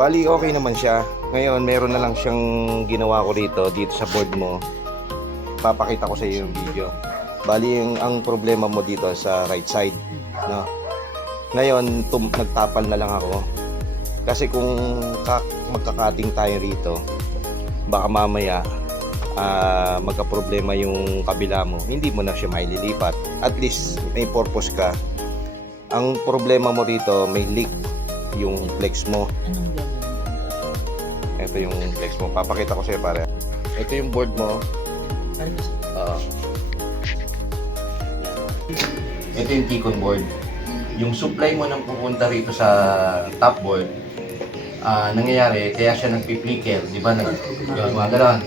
Bali okay naman siya. Ngayon meron na lang siyang ginawa ko dito sa board mo. Papakita ko sa iyo yung video. Bali ang problema mo dito sa right side, no? Ngayon nagtapal na lang ako. Kasi kung magkakating tayo rito, baka mamaya magka-problema yung kabila mo. Hindi mo na siya maililipat. At least may purpose ka. Ang problema mo rito, may leak yung flex mo. Ito yung flex mo. Papakita ko sa'yo pare. Ito yung board mo. Ito yung Ticon board. Yung supply mo nang pupunta rito sa top board, nangyayari, kaya siya nagpi-flicker. Di ba? Gano'n.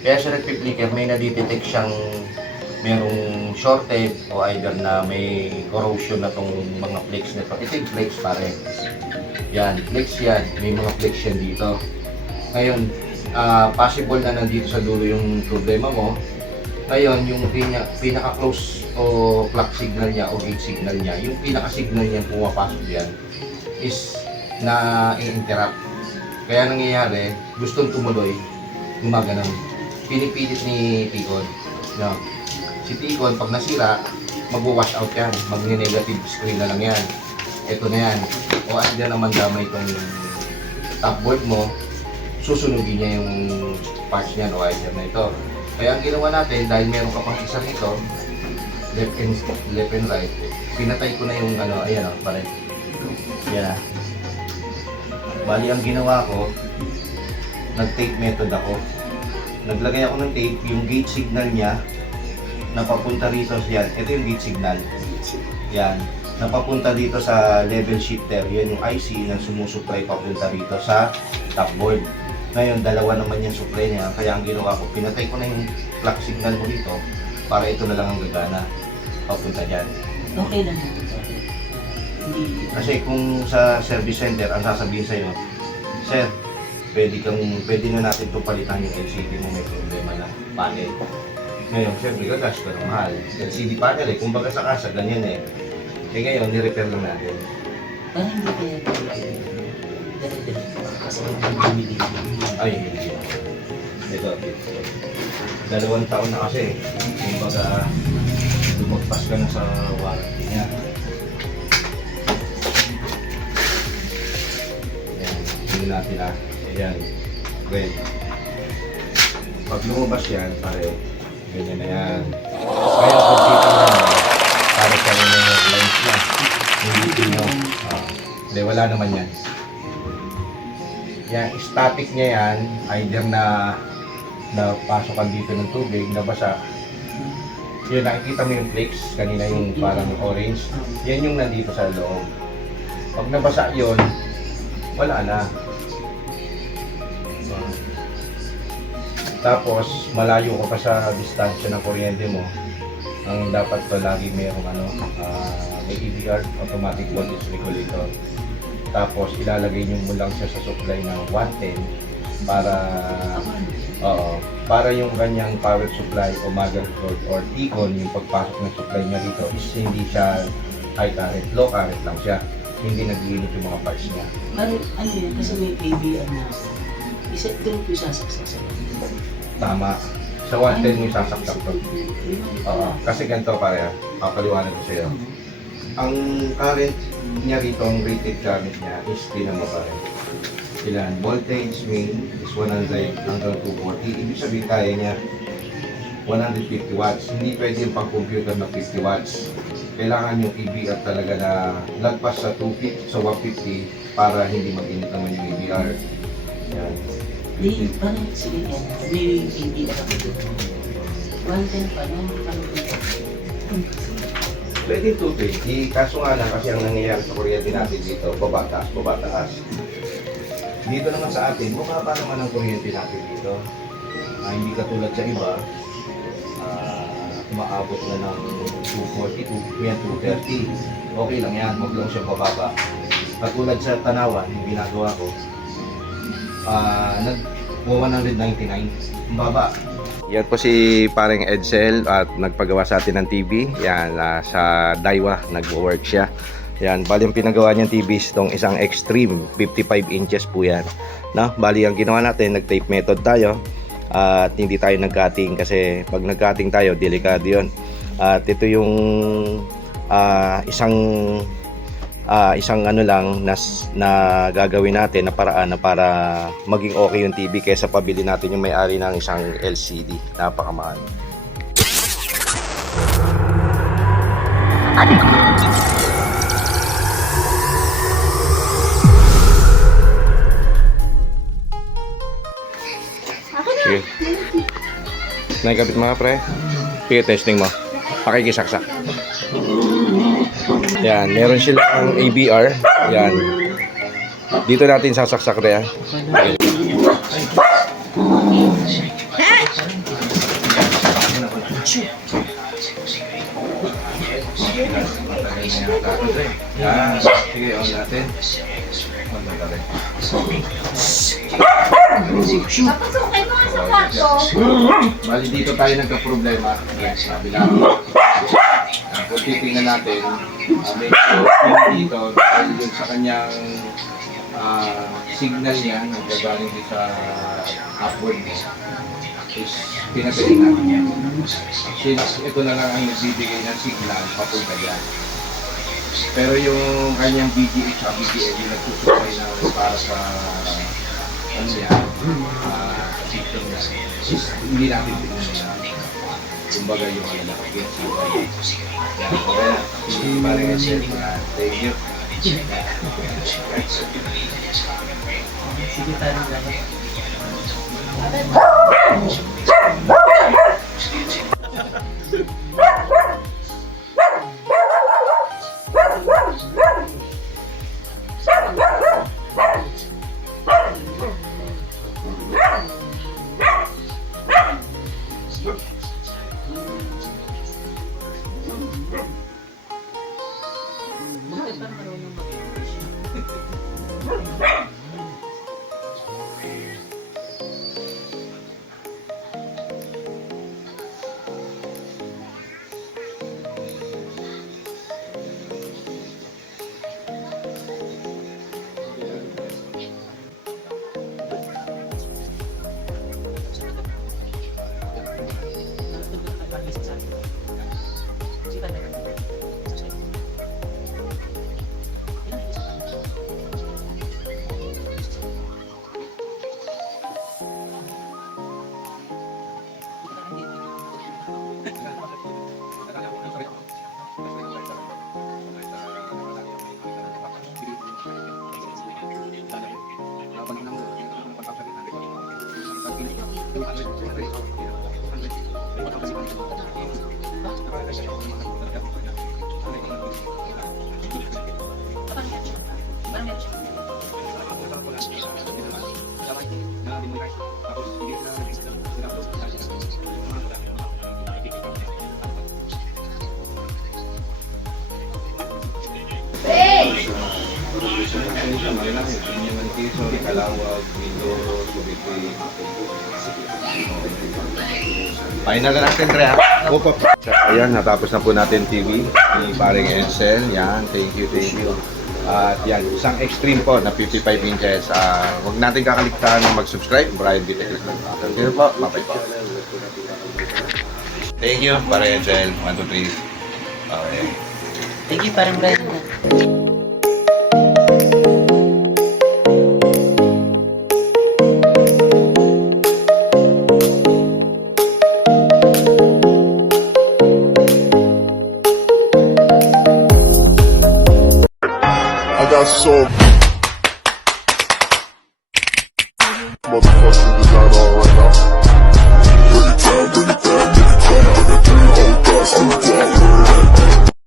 Kaya siya nagpi-flicker, may nadidetect siyang merong shorted o either na may corrosion na tong mga flakes nito. Ito yung flakes pare. Yan, flakes yan. May mga flakes yan dito. Ngayon, possible na nandito sa dulo yung problema mo. Ngayon, yung pinaka-close o clock signal niya o gate signal niya, yung pinaka-signal niya pumapasok yan is na i-interrupt. Kaya nangyayari, gustong tumuloy, gumaganon. Pinipilit ni Ticon. No? Si Ticon, pag nasira, mag-wash out yan. Mag-negative screen na lang yan. Ito na yan. O at dyan naman damay itong top board mo, susunugin niya yung parts niyan o either na ito. Kaya ang ginawa natin, dahil meron ka pang isa nito, left and right, pinatay ko na yung ayan o, pare. Yan. Bali, ang ginawa ko, nag-tape method ako. Naglagay ako ng tape, yung gate signal niya, napapunta rito yan. Ito yung gate signal. Yan. Napapunta dito sa level shifter. Yan yung IC na sumusupply papunta rito sa top board. Ngayon, dalawa naman yung supply niya. Kaya ang ginawa ko, pinatay ko na yung clock signal mo dito para ito na lang ang gagana papunta dyan. Okay lang. Kasi kung sa service center, ang sasabihin sa'yo, Sir, pwede na natin itong palitan yung LCD mo, may problema na panel. Ngayon, siyempre, gagas ka ng mahal. LCD panel eh, kumbaga sa kasa, ganyan eh. Eh ngayon, ni-repair lang natin. Parang hindi kaya kasi bumili. Ay, hindi. Ito. 2 taon na kasi. Kumbaga, lumagpas ka na sa warranty niya. Ayan, hindi natin Ayan, red. Pag lumabas yan, pare, ganyan na yan. Kaya pag kita na yan, pare ka rin yung lines na. Hindi nyo. Hindi, wala naman yan. Yan, static niya yan, either na pasokan dito ng tubig, nabasa. Yun, nakikita mo yung flakes, kanina yung parang orange. Yan yung nandito sa loob. Pag nabasa yun, wala na. Tapos, malayo ka pa sa distansya ng kuryente mo. Ang dapat pa lagi mayroong may EBR, automatic voltage regulator. Tapos, ilalagay nyo mo lang siya sa supply ng 110 para yung kanyang power supply o motherboard or Ticon, yung pagpasok ng supply niya dito is hindi siya high current, low current lang siya. Hindi nag-iinit yung mga parts niya. Ano yun? Kasi may ABR na isa ito yung sasaksak sa Tama. Sa 110 mo yung sasaksak to. Kasi ganito pare, papaliwanag ko sa'yo. Ang current niya rito, ang rated current niya is tinan mo pare. Ilan? Voltage main is 100 hanggang 240. Ibig sabihin kaya niya 150 watts. Hindi pwede yung pang-computer na 50 watts. Kailangan yung EBR talaga na lagpas sa 250, sa 150 para hindi mag-init naman yung EBR. Yan. Di, parang sige yan. May ABR ako dito. 110 pa, no? Pwede 220, kaso nga lang kasi ang nangyayari sa kuryente natin dito, babataas, babataas. Dito naman sa atin, bumaba naman ang kuryente natin dito. Hindi katulad sa iba, umaabot na ng 242, yan 230. Okay lang yan, huwag lang siya bababa. Katulad sa Tanawan, yung ginagawa ko, nag-199, ang baba. Yan po si paring Edsel at nagpagawa sa atin ng TV. Yan, sa Daiwa, nagwo-work siya. Yan, bali yung pinagawa niyang TV is itong isang Extreme, 55 inches po yan. No? Bali ang ginawa natin, nag-tape method tayo at hindi tayo nag-cutting kasi pag nag-cutting tayo, delikado yun. At ito yung isang ano lang na gagawin natin na paraan na para maging okay yung TV kaysa pabili natin yung may-ari ng isang LCD. Napakamahal. Sige. Naikabit mga pre. Sige, testing mo. Pakikisaksak. Yan, meron silang ABR. Yan. Dito natin sasaksak re. Okay. Yan. Sige, on natin. On natin. Papasukin mo sa kwarto. Bali dito tayo nagka-problema. Yes, sabi lang. Kung titingnan natin, medyo dito, dahil yun sa kanyang signal niya, nagagaling din sa upward mo, is pinatay natin. Since ito na lang ang nagbibigay ng signal, papunta dyan. Pero yung kanyang BGH at BGL, yung nagsusupply na para sa ano yan, system na, is hindi natin pinunod. Kumbaga yung mga lalaki. Yan, okay na. Parang yung chef na. Thank you. Sige tayo dapat. Final na natin, Re, ha? Opo. Ayan, natapos na po natin TV ni paring Edsel. Yan, thank you, thank you. At yan, isang Extreme po na 55 inches. Huwag natin kakaligtaan na mag-subscribe. Brian Vitek. Thank you po. Bye po. Thank you, paring Edsel. 1, 2, 3. Okay. Thank you, parang Brian. I got so motherfucker.